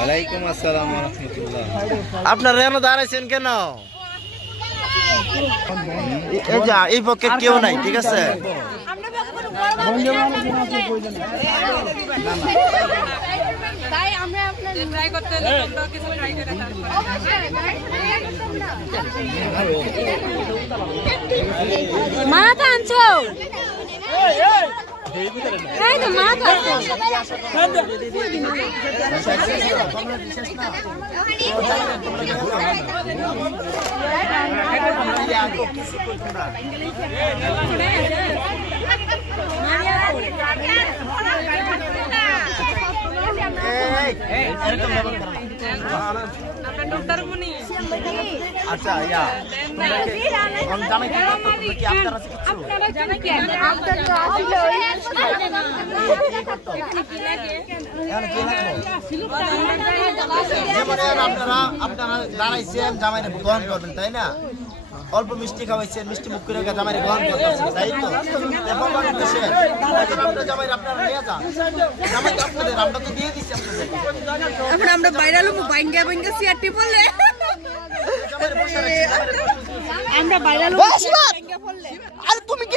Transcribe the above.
ওয়ালাইকুম আসসালাম ওয়া রাহমাতুল্লাহ। আপনারা এখানে দাঁড়াইছেন কেন? এই যে এই পক্ষে কেউ নাই, ঠিক আছে? তাই আমরা আপনার ট্রাই করতে হলে তোমরা কিছু ট্রাই করে মাথা আনছো এই তো মাথা আচ্ছা ইয়া জামাই কি করতো? তোমরা কি আপনারা শিখছো? আপনারা দাঁড়াইছেন জামাইরে গ্রহণ করবেন, তাই না? অল্প মিষ্টি খাওয়াইছেন, মিষ্টি মুখ করে জামাইরে গ্রহণ করতেছেন, তাই তো? জামাইরে আপনারা নিয়ে যান, জামাই তো আপনাদের, আমরা তো দিয়ে দিচ্ছি আপনাদের। এখন আমরা বাইরে বাইঙ্গা বাইঙ্গা সিআরটি বললে আমরা বাইরে আর তুমি কি